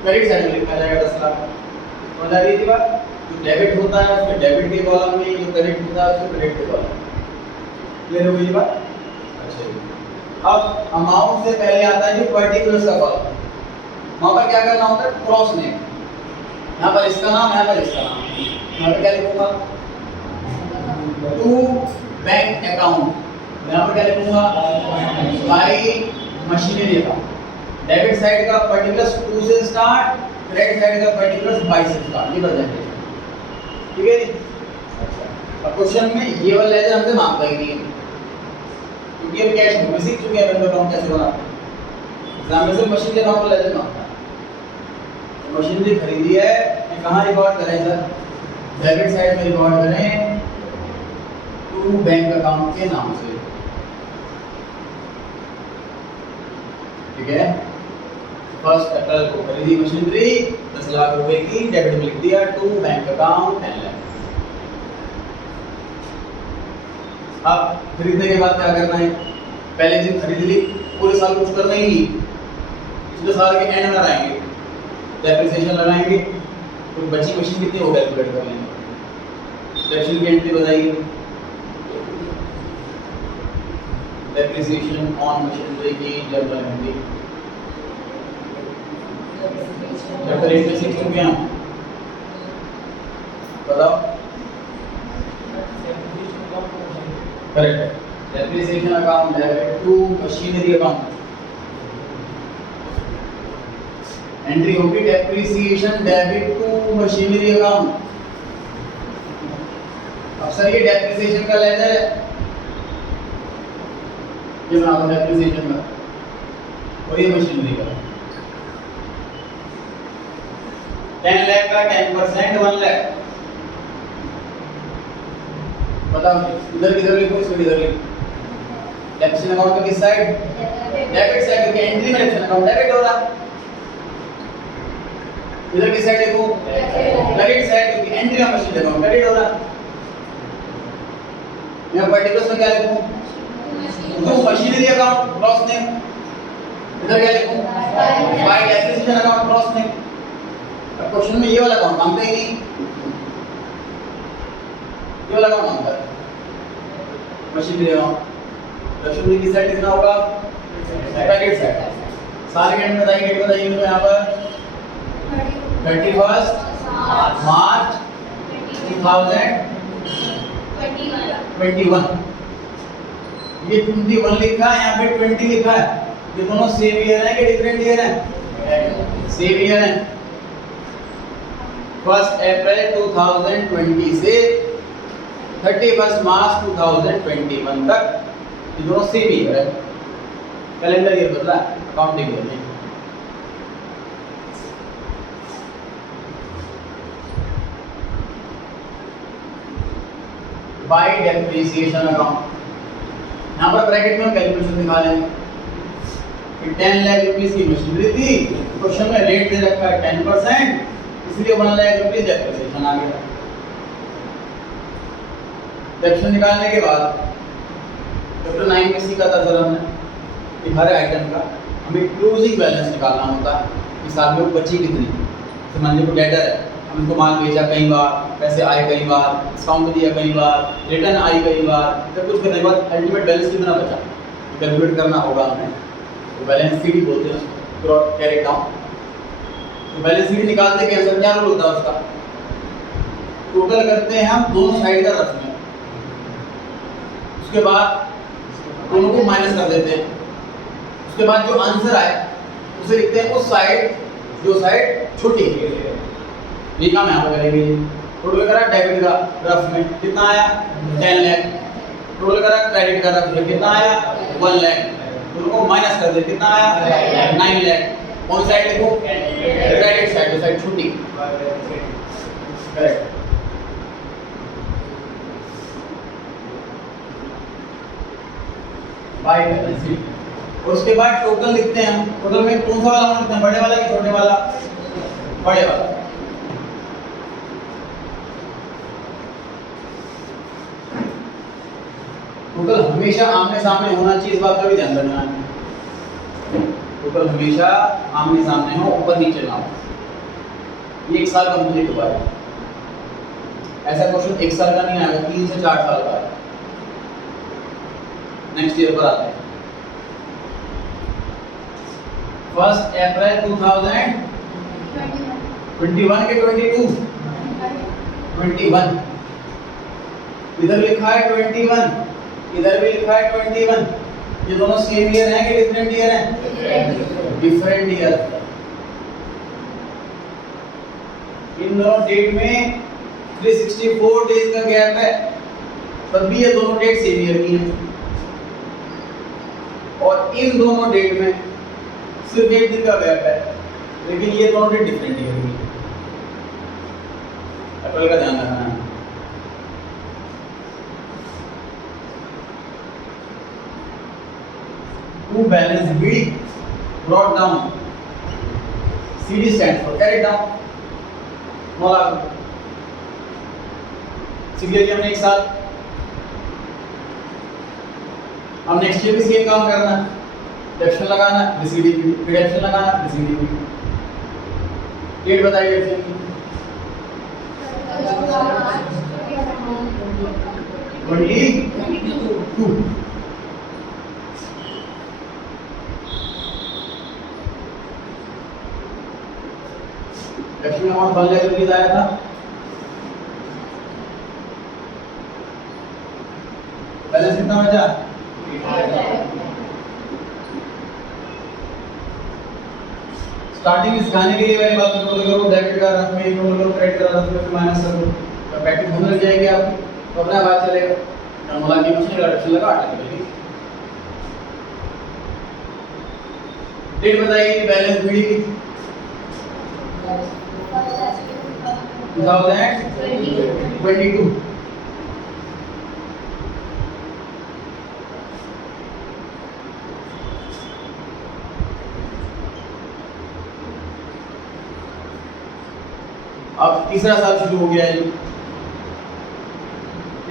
क्रेडिट साइड में लिखा जाएगा 10 लाख। बता दी थी बात, जो डेबिट होता है उसके डेबिट के कॉलम में, जो क्रेडिट होता है उसके क्रेडिट के कॉलम में। क्लियर हो गई बात? अच्छा, अब अमाउंट से पहले आता है जो पर्टिकुलर्स का कॉलम, वहाँ पर क्या करना होता है, क्रॉस नेम, यहाँ पर इसका नाम, यहाँ पर इसका नाम, यहाँ पर क्या लिखूंगा, टू बैंक अकाउंट, यहाँ पर क्या लिखूंगा, by machinery account. Debit side का पर्टिकुलर्स 2 से स्टार्ट, क्रेडिट साइड का पर्टिकुलर्स 22 से स्टार्ट, ये प्रेजेंटेशन, ठीक है जी। अब क्वेश्चन में ये वाला लेजर हमसे मांगता ही नहीं है, क्योंकि हम कैश में सीख चुके हैं बैंक अकाउंट कैसे बनाते हैं, एग्जाम में से मशीनरी अकाउंट का लेजर मांगता है। मशीनरी खरीदी है, ये कहाँ रिकॉर्ड करें सर, डेबिट साइड में रिकॉर्ड करें टू बैंक अकाउंट के नाम से, ठीक है। 1 अप्रैल को खरीदी मशीनरी 10 लाख रुपए की, डेबिट में लिख दिया टू बैंक अकाउंट 10 लाख। अब खरीदने के बाद क्या करना है, पहले दिन खरीद ली, पूरे साल कुछ करना ही नहीं, पिछले साल के एंड में आएंगे डेप्रिसिएशन लगाएंगे, तो बची मशीन कितनी हो कैलकुलेट कर लेंगे, डेप्रिसिएशन की एंट्री बताइए, डेप्रिसिएशन ऑन मशीनरी की जर्नल एंट्री, चैप्टर 8 में सीख चुके हैं हम, बताओ, करेक्ट है, depreciation account debit to machinery account, entry होगी depreciation debit to machinery account. अब सर ये डेप्रिसिएशन का लेजर है, ये बना दो डेप्रिसिएशन का, और ये मशीनरी का 10 लाख का 10% 1 लाख, बताओ इधर किधर लिखो, इसको किधर लिखो, डेप्रिसिएशन अकाउंट का किस साइड, डेबिट साइड, क्योंकि एंट्री में डेप्रिसिएशन अकाउंट डेबिट हो रहा है, इधर किस साइड देखो, क्रेडिट साइड, क्योंकि एंट्री में मशीन अकाउंट क्रेडिट हो रहा है। यहाँ पर्टिकुलर्स में क्या लिखूं, तो मशीनरी अकाउंट क्रॉस नेम, इधर क्या लिखूं, bye depreciation account cross name. अब क्वेश्चन में ये वाला अकाउंट मांगते ही नहीं, ये वाला अकाउंट मांगता है मशीनरी अकाउंट, मशीनरी की साइड लिखना होगा क्रेडिट साइड, सारे डेट बताइए, डेट बताइए तो यहाँ पर 31 मार्च 2021, ये 21 लिखा है, यहाँ पे 20 लिखा है, ये दोनों सेम ईयर है कि डिफरेंट ईयर है? सेम ईयर है। 1 अप्रैल 2020 से 31 मार्च 2021 तक ये दोनों सेम ईयर है। कैलेंडर ईयर बदला, अकाउंटिंग ईयर नहीं। बाय डेप्रिसिएशन अकाउंट, यहाँ पर ब्रैकेट में हम कैलकुलेशन निकाल लेंगे कि 10 लाख रुपीस की मशीनरी थी, क्वेश्चन में रेट दे रखा है 10%, इसलिए 1 लाख रुपीस डेप्रिसिएशन आ गया। डेप्रिसिएशन निकालने के बाद चैप्टर 9 में सीखा था सर हमने कि हर आइटम का हमें क्लोजिंग बैलेंस निकालना होता है कि साल में बची कितनी। तो मान लीजिए डेटर है, हम इनको माल बेचा कई बार, पैसे आए कई बार, डिस्काउंट दिया कई बार, रिटर्न आई कई बार, सब कुछ करने के बाद अल्टीमेट बैलेंस कितना बचा कैलकुलेट करना होगा हमें। तो बैलेंस शीट बोलते हैं उसको, कैरी डाउन। तो बैलेंस शीट निकालते के आंसर क्या रूल होता है उसका? टोटल करते हैं हम दोनों साइड का रफ में, उसके बाद दोनों को माइनस कर देते हैं, उसके बाद जो आंसर आए उसे लिखते हैं उस साइड जो साइड छोटी है। ये काम यहाँ पर करेंगे। टोटल करा डेबिट का रफ में कितना आया 10 लाख, टोटल करा क्रेडिट का रफ में कितना आया 1 लाख, दोनों को माइनस कर दे कितना आया 9 लाख। कौन साइड लिखो? क्रेडिट साइड, जो साइड छोटी। करेक्ट। By balance sheet. और उसके बाद टोटल लिखते हैं हम। टोटल में कौन सा वाला लिखते हैं, बड़े वाला कि छोटे वाला? बड़े वाला। टोटल हमेशा आमने सामने होना चाहिए, इस बात का भी ध्यान रखना है। टोटल हमेशा आमने सामने हो, ऊपर नीचे ना हो। ये 1 साल कंप्लीट हुआ है। ऐसा क्वेश्चन 1 साल का नहीं आएगा, 3 से 4 साल का है। नेक्स्ट ईयर पर आते हैं। 1 अप्रैल 2021 के 21 इधर लिखा है 21, इधर भी लिखा है 21। ये दोनों सेम ईयर हैं कि डिफरेंट ईयर हैं? Different year. इन दोनों डेट में 364 डेज का गैप है, तब भी ये दोनों डेट सेम ईयर की हैं। और इन दोनों डेट में सिर्फ 1 दिन का गैप है, लेकिन ये दोनों डेट डिफरेंट ईयर की हैं। अप्रैल का ध्यान रखना है। To balance BD brought down, CD stands for carried down। मौला सीख लिया हमने 1 साल। हम नेक्स्ट ईयर भी सेम काम करना है, डेप्शन लगाना, रिसीडी रिडक्शन लगाना, रिसीडी। डेट बताइए डेप्शन की। 22। डेप्शन अमाउंट 1 लाख रुपीस आया था। बैलेंस कितना बचा? स्टार्टिंग में सिखाने के लिए वही बात टोटल करो, डेबिट का रफ में टोटल करो, क्रेडिट का रफ में माइनस करो, तो प्रैक्टिस होने लग जाएगी आपकी, तो अपना बात चलेगा। फॉर्मूला की मशीन का रिडक्शन लगा 8 लगेगी। डेट बताइए कि बैलेंस बीडी की 2022। अब तीसरा साल शुरू हो गया है।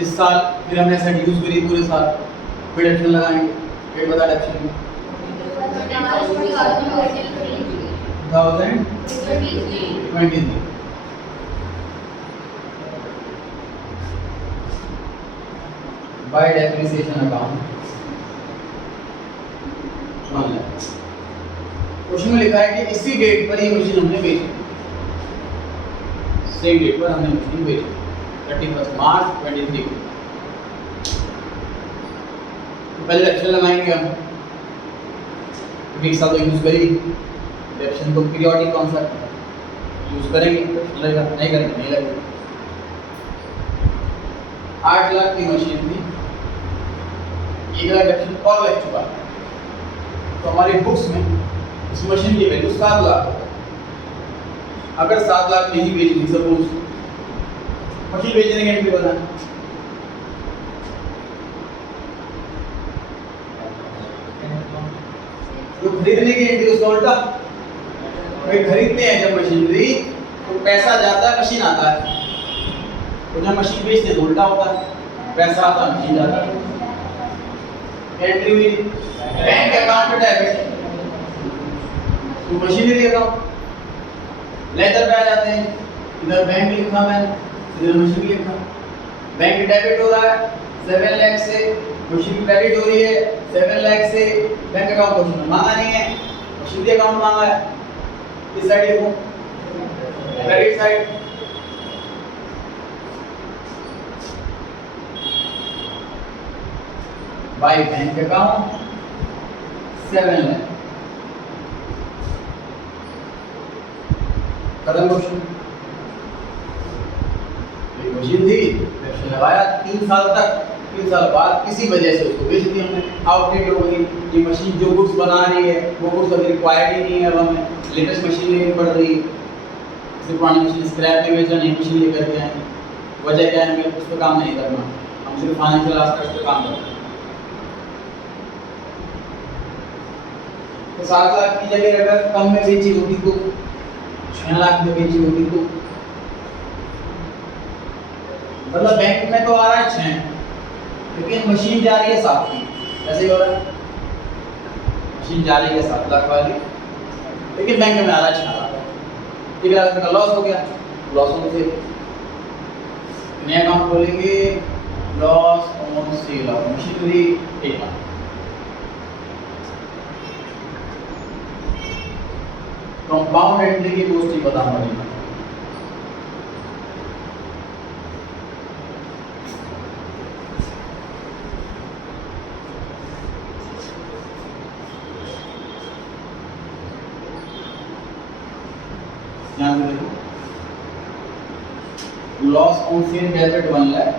इस साल फिर हमने ऐसा यूज करी पूरे साल, फिर डेप्शन लगाएंगे। डेट बता डेप्शन 2023। Bye depreciation account 1 lakh. Question में लिखा है कि इसी डेट पर ये मशीन हमने बेची, सेम डेट पर हमने मशीन बेची 31 मार्च 23 को। पहले रेप्शन लगाएंगे हम, एक साल तो यूज़ करी रेप्शन, तो पीरियोडिक कॉन्सेप्ट यूज़ करेंगे तो लगेगा, नहीं करेंगे नहीं लगेगा। 8 लाख की मशीन थी, 1 लाख रेप्शन और लग चुका है, तो हमारी बुक्स में इस मशीन की वैल्यू 7 लाख है। अगर 7 लाख नहीं बेचनी, सपोज मशीन बेचने की एंट्री बना, जो खरीदने की एंट्री उसका उल्टा, भाई खरीदते हैं जब मशीनरी तो पैसा जाता है मशीन आता है, तो जब मशीन बेचते तो उल्टा होता है, पैसा आता है मशीन जाता है। एंट्री हुई बैंक अकाउंट में डेबिट, तो मशीनरी अकाउंट लेजर पे आ जाते हैं, इधर बैंक लिखा मैंने, इधर मशीन लिखा, बैंक डेबिट हो रहा है 7 लाख से, मशीन क्रेडिट हो रही है 7 लाख से, बैंक अकाउंट क्वेश्चन में मांगा नहीं है, मशीनरी अकाउंट मांगा है, इस साइड लिखो credit side, by bank account 7 lakh, खत्म क्वेश्चन। मशीन थी, रेप्शन लगाया 3 साल तक, 3 साल बाद किसी वजह से उसको बेच दिया हमने, आउटडेट हो गई ये मशीन, जो गुड्स बना रही है वो गुड्स अभी रिक्वायर्ड ही नहीं है, अब हमें लेटेस्ट मशीन लेनी पड़ रही है, सिर्फ पुरानी मशीन स्क्रैप में बेचना, नई मशीन लेकर के आए, वजह क्या है, हमें उस पर काम नहीं करना, हम सिर्फ फाइनेंशियल एस्पेक्ट पे काम करना है। तो 7 लाख की जगह अगर कम में बेची होती तो 6 लाख में बेची होती तो, मतलब बैंक में तो आ रहा है 6, लेकिन मशीन जा रही है 7 की, ऐसे ही हो रहा है, मशीन जा रही है 7 लाख वाली, लेकिन बैंक में आ रहा है 6 लाख, 1 लाख का लॉस हो गया, लॉस होने से नया अकाउंट खोलेंगे, loss on cell of machinery 1 lakh. Compound entry की पोस्टिंग बताऊंगा नहीं, ध्यान से देखो, loss on sale debit 1 lakh,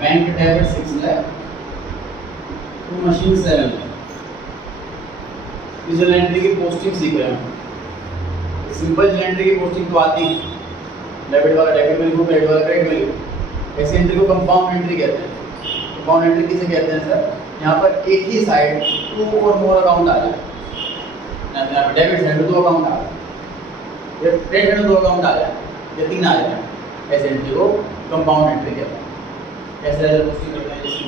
bank debit 6 lakh, तो मशीन 7 लाख। इस एंट्री की पोस्टिंग सीख रहे हैं, सिंपल एंट्री की पोस्टिंग तो आती है, डेबिट वाला डेबिट में लिखो, क्रेडिट वाला क्रेडिट में लिखो, ऐसे एंट्री को कंपाउंड एंट्री कहते हैं। कंपाउंड एंट्री किसे कहते हैं सर, यहाँ पर एक ही साइड 2 और मोर अकाउंट आ जाए, यहाँ पे डेबिट साइड 2 अकाउंट आ जाए, या क्रेडिट साइड 2 अकाउंट आ जाए, या 3 आ जाए, ऐसे एंट्री को कंपाउंड एंट्री कहते हैं। ऐसे पोस्टिंग करते हैं, जैसे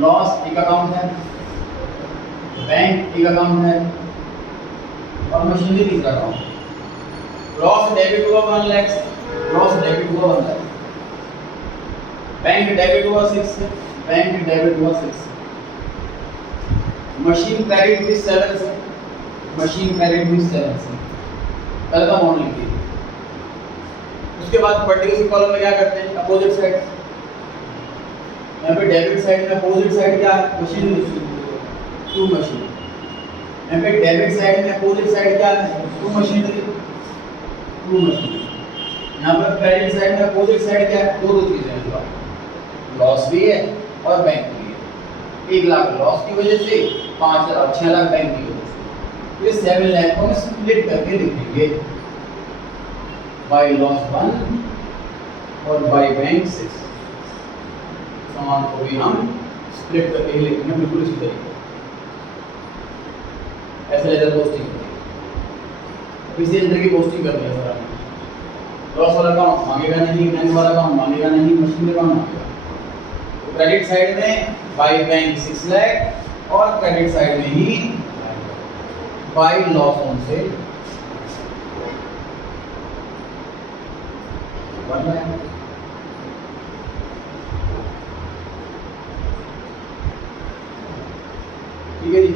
लॉस एक अकाउंट है, बैंक एक अकाउंट है, और मशीनरी तीसरा अकाउंट। लॉस डेबिट हुआ 1 लाख, लॉस डेबिट हुआ 1 लाख, बैंक डेबिट हुआ 6, बैंक डेबिट हुआ 6, मशीन क्रेडिट हुई 7 से, मशीन क्रेडिट हुई 7 से, कल का अमाउंट लिखिए। उसके बाद पर्टिकुलर कॉलम में क्या करते हैं, अपोजिट साइड, यहाँ पे डेबिट साइड में अपोजिट साइड क्या है, मशीन टू मशीन, यहाँ पे डेबिट साइड में अपोजिट साइड क्या है, टू मशीनरी, टू मशीन। यहाँ पर क्रेडिट साइड में अपोजिट साइड क्या है, दो चीजें हैं, लॉस भी है और बैंक भी है। 1 लाख लॉस की वजह से, 6 लाख बैंक की वजह से, ये 7 लाख को हम स्प्लिट करके लिखेंगे, बाय लॉस 1 और बाय बैंक 6, समान को भी हम स्प्लिट करके ही लिखेंगे, बिल्कुल इसी तरीके ऐसे लेजर पोस्टिंग होती है। इसी एंट्री की पोस्टिंग करनी है सर, लॉस वाला अकाउंट मांगेगा नहीं, बैंक वाला अकाउंट मांगेगा नहीं, मशीन अकाउंट मांगेगा। तो क्रेडिट साइड में बाय बैंक 6 लाख और क्रेडिट साइड में ही by loss on sale 1 lakh. ठीक है जी,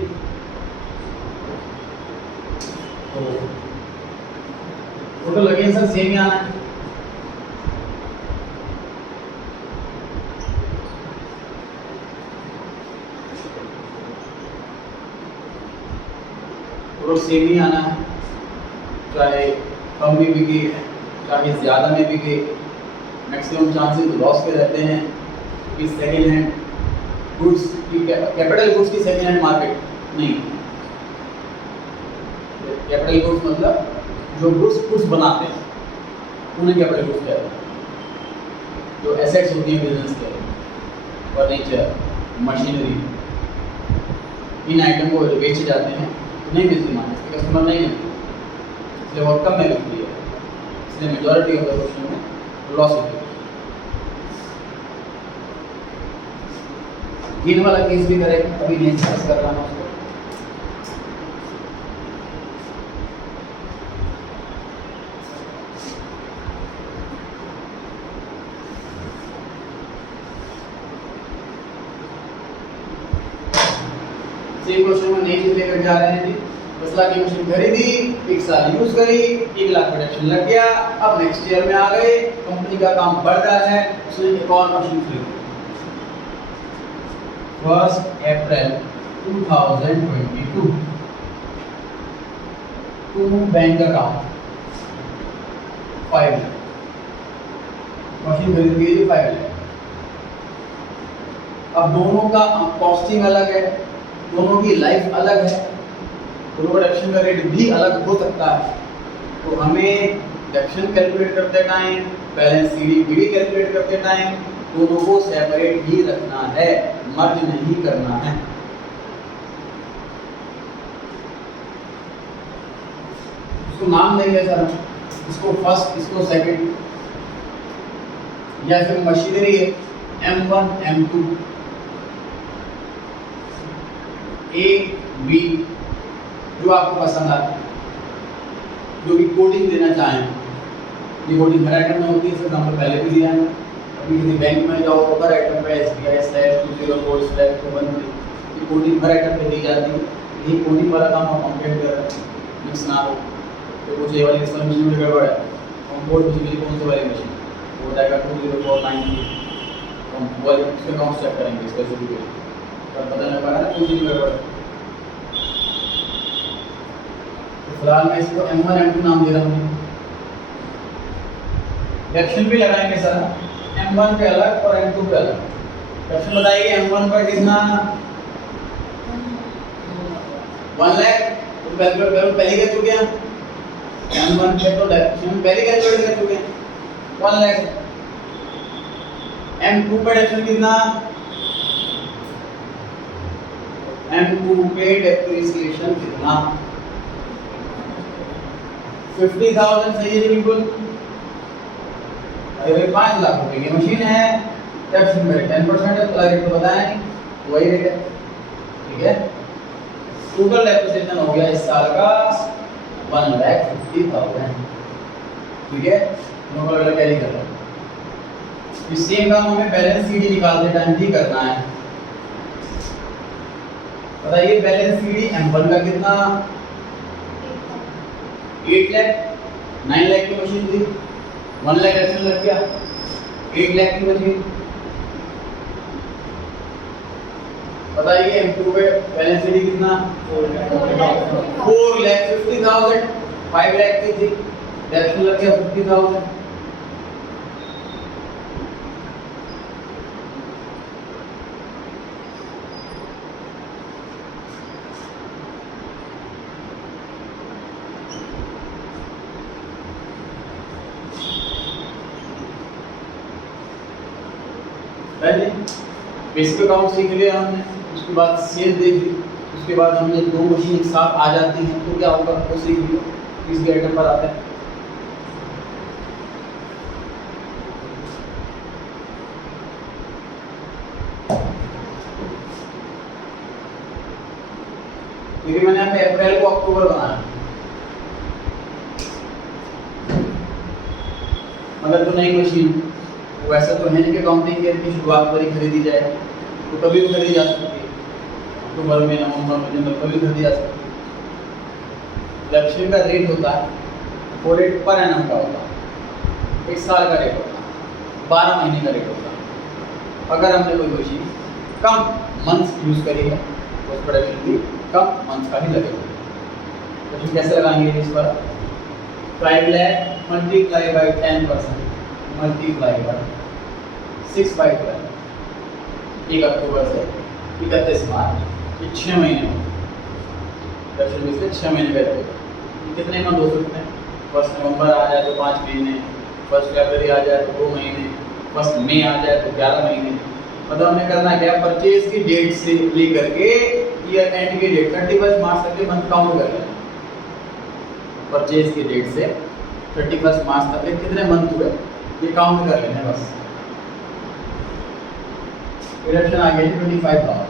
टोटल लगे सर सेम ही आना है। और सेम ही आना है, चाहे कम में बिके चाहे ज़्यादा में बिके, मैक्सिमम चांसेस लॉस के रहते हैं क्योंकि सेकेंड हैंड गुड्स की कैपिटल गुड्स की सेकेंड हैंड मार्केट नहीं। कैपिटल गुड्स मतलब जो गुड्स बनाते हैं उन्हें कैपिटल गुड्स कहते हैं। जो एसेट्स होती हैं बिजनेस के, फर्नीचर, मशीनरी, इन आइटम को बेचे जाते हैं नहीं मिलती मार्केट, कस्टमर नहीं मिलती, इसलिए बहुत कम में बिकती है, इसलिए मेजॉरिटी ऑफ द क्वेश्चन में लॉस होती है। गिन वाला केस भी करेगा, अभी नहीं डिस्कस कर रहा हूँ उसको। सेम क्वेश्चन में नई चीज लेकर जा रहे हैं जी। 10 लाख की मशीन खरीदी, 1 साल यूज करी, 1 लाख प्रोडक्शन लग गया, अब नेक्स्ट ईयर में आ गए, कंपनी का काम बढ़ रहा है, उसने एक और मशीन खरीदी। 1 April 2022 to bank account 5 lakh, machine खरीद के लिए 5 लाख। अब दोनों का कॉस्टिंग अलग है, दोनों की लाइफ अलग है, दोनों का डिडक्शन का रेट भी अलग हो सकता है, तो हमें डिडक्शन कैलकुलेट करते टाइम, बैलेंस शीट भी कैलकुलेट करते टाइम दोनों को सेपरेट ही रखना है, मर्ज नहीं करना है। इसको नाम देंगे सर, इसको फर्स्ट, इसको सेकंड, या फिर मशीनरी है M1 M2 A B जो आपको पसंद आता है, जो भी कोडिंग देना चाहें। ये कोडिंग हर आइटम में होती है, फॉर एग्जाम्पल पहले भी दिया है। अभी किसी बैंक में जाओ तो हर आइटम पे SBI/204/1 ये कोडिंग हर आइटम पे दी जाती है। यही कोडिंग वाला काम हम कंप्लीट कर रहे हैं, मिक्स ना हो। तो कुछ ये वाली इसमें मशीन में गड़बड़ है, हम कोड बेसिकली कौन सी वाली मशीन वो बताएगा 20493 हम वाली उसके अकाउंट चेक करेंगे स्पेसिफिकली, तब पता लग पाएगा ना कौन सी गड़बड़ है। फिलहाल मैं इसको M1 M2 नाम दे रहा हूँ। डिडक्शन भी लगाएंगे सर, M1 पे अलग और M2 पे अलग। डिडक्शन बताइए M1 पर कितना 1 लाख, तो कैलकुलेट पहले कर चुके हैं। M1 पे तो डिडक्शन पहले कैलकुलेट कर चुके हैं 1 लाख। M2 पे डिडक्शन कितना, M2 पे डेप्रिसिएशन कितना 50,000 सही है बिल्कुल। अरे 5 लाख रुपए की मशीन है, डिडक्शन में 10% है, तो रेट तो बताया नहीं, वही रेट है, ठीक है। टोटल डेप्रिसिएशन हो गया इस साल का 1,50,000, ठीक है। दोनों का कैरी कर रहा है। इस सेम काम हमें बैलेंस शीट निकालते टाइम भी करना है। बताइए बैलेंस शीट M1 का कितना 8 लाख, 9 लाख की मशीन थी, 1 लाख एक्शन लग गया, 8 लाख की मशीन। बताइए M2 पे बैलेंस शीट कितना 4,50,000, 5 लाख की थी, एक्शन लग गया 50,000। पहले बेसिक अकाउंट सीख लिया हमने, उसके बाद सेल देख ली, उसके बाद हमने दो मशीन एक साथ आ जाती हैं तो क्या होगा वो सीख लिया, किस आइटम पर आता है। क्योंकि मैंने यहाँ पे अप्रैल को अक्टूबर बनाया, मगर जो नई मशीन वैसा तो है नहीं कि अकाउंटिंग ईयर की शुरुआत पर ही खरीदी जाए, तो कभी भी खरीदी जा सकती है, अक्टूबर में, नवंबर में, दिसंबर कभी खरीदी जा सकती है। डिडक्शन का रेट होता है वो रेट पर एनम का होता है, 1 साल का रेट होता है, 12 महीने का रेट होता है। अगर हमने कोई मशीन कम मंथ्स यूज़ करी है तो उस प्रोडक्शन भी कम मंथ्स का ही लगेगा। तो कैसे लगाएंगे इस पर 5 lakh multiply by 10% multiply by 6 by 12 1 अक्टूबर से 31 मार्च ये 6 महीने दक्षिण में से 6 महीने का कितने मंथ हो सकते हैं? 1 नवंबर आ जाए तो 5 महीने, 1 फरवरी आ जाए तो 2 महीने, 1 मई आ जाए तो 11 महीने। मतलब हमें करना क्या, परचेज की डेट से लेकर के ईयर एंड की डेट 31 मार्च तक के मंथ काउंट कर लेना। परचेज की डेट से 31 मार्च तक के कितने मंथ हुए ये काउंट कर लेना बस। रिडक्शन आ गई 25,000।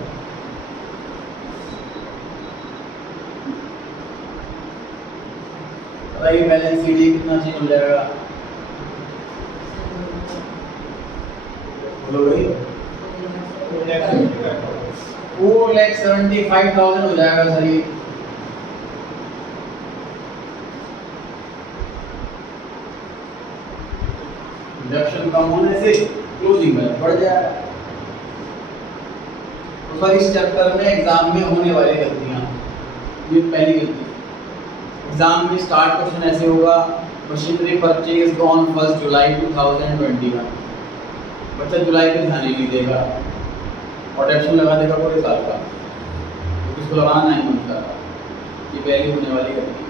बताइए बैलेंस शीट कितना चेंज हो जाएगा? बोलो भाई 4,75,000 हो जाएगा सर ये। डिडक्शन कम होने से क्लोजिंग बैलेंस बढ़ जाएगा। तो सर इस चैप्टर में एग्जाम में होने वाली गलतियां, ये पहली गलती। एग्जाम में स्टार्ट क्वेश्चन ऐसे होगा, मशीनरी परचेज ऑन 1 जुलाई 2021। बच्चा जुलाई पे ध्यान ही नहीं देगा और टेंशन लगा देगा पूरे साल का, तो इसको लगाना नहीं बनता। ये पहली होने वाली गलती।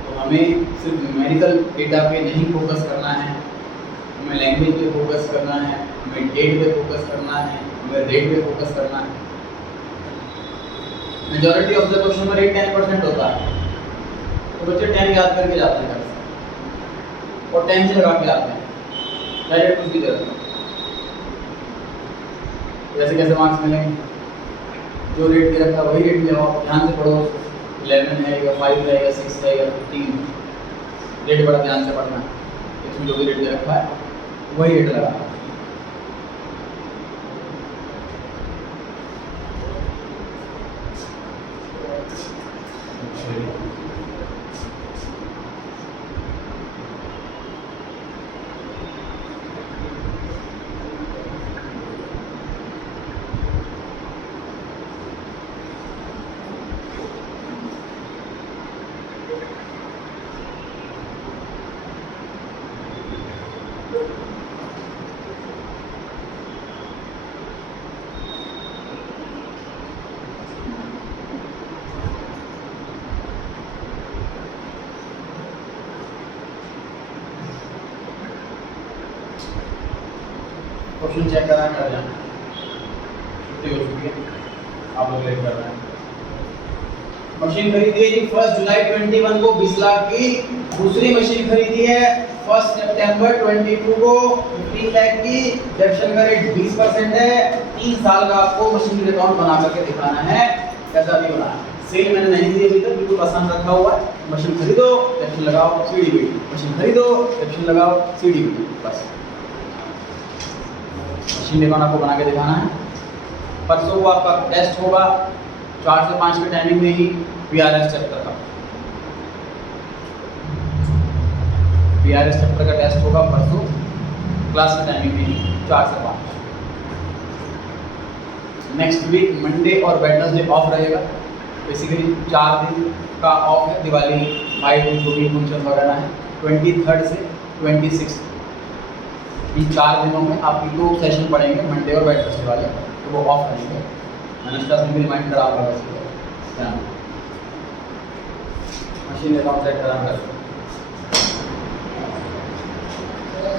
तो हमें सिर्फ न्यूमेरिकल डेटा पे नहीं फोकस करना है, हमें लैंग्वेज पे फोकस करना है, हमें डेट पे फोकस करना है, हमें रेट पे फोकस करना है। मेजॉरिटी ऑफ द क्वेश्चन में रेट 10% होता है, तो बच्चे 10 याद करके जाते हैं और 10 से लगा के आते हैं डायरेक्ट उसकी तरफ। जैसे कैसे मार्क्स मिलेंगे? जो रेट दे रखा है वही रेट ले आओ, ध्यान से पढ़ो। 11 है या 5 है या 6 है या 15, रेट बड़ा ध्यान से पढ़ना है। इसमें जो भी रेट दे रखा है वही रेट लगा। क्वेश्चन चेक करना कर जाना, छुट्टी हो चुकी है, आप लोग लेट कर रहे हैं। मशीन खरीदी है जी 1 जुलाई 21 को 20 लाख की। दूसरी मशीन खरीदी है 1 सितंबर 22 को 15 लाख की। डिडक्शन का रेट 20% है। 3 साल का आपको मशीन अकाउंट बना करके दिखाना है, कैसा भी बनाना है। सेल मैंने नहीं दी अभी तक, बिल्कुल आसान रखा हुआ है। मशीन खरीदो, डिडक्शन लगाओ, सीडी बीटी, मशीन खरीदो, डिडक्शन लगाओ, सीडी बीटी, बस। मशीन अकाउंट आपको बना के दिखाना है। परसों को आपका टेस्ट होगा 4 से 5 की टाइमिंग में ही बीआरएस चैप्टर का। बीआरएस चैप्टर का टेस्ट होगा परसों क्लास की टाइमिंग में ही 4 से 5। नेक्स्ट वीक मंडे और वेडनेसडे ऑफ रहेगा। बेसिकली 4 दिन का ऑफ है, दिवाली, भाई दूज, जो भी फंक्शन वगैरह है। 23 से 26 इन 4 दिनों में आपकी 2 सेशन पढ़ेंगे, मंडे और वेडनेसडे वाले, तो वो ऑफ रहेंगे। मैंने क्लास में भी रिमाइंड करा होगा। मशीन अकाउंट सेट करा कर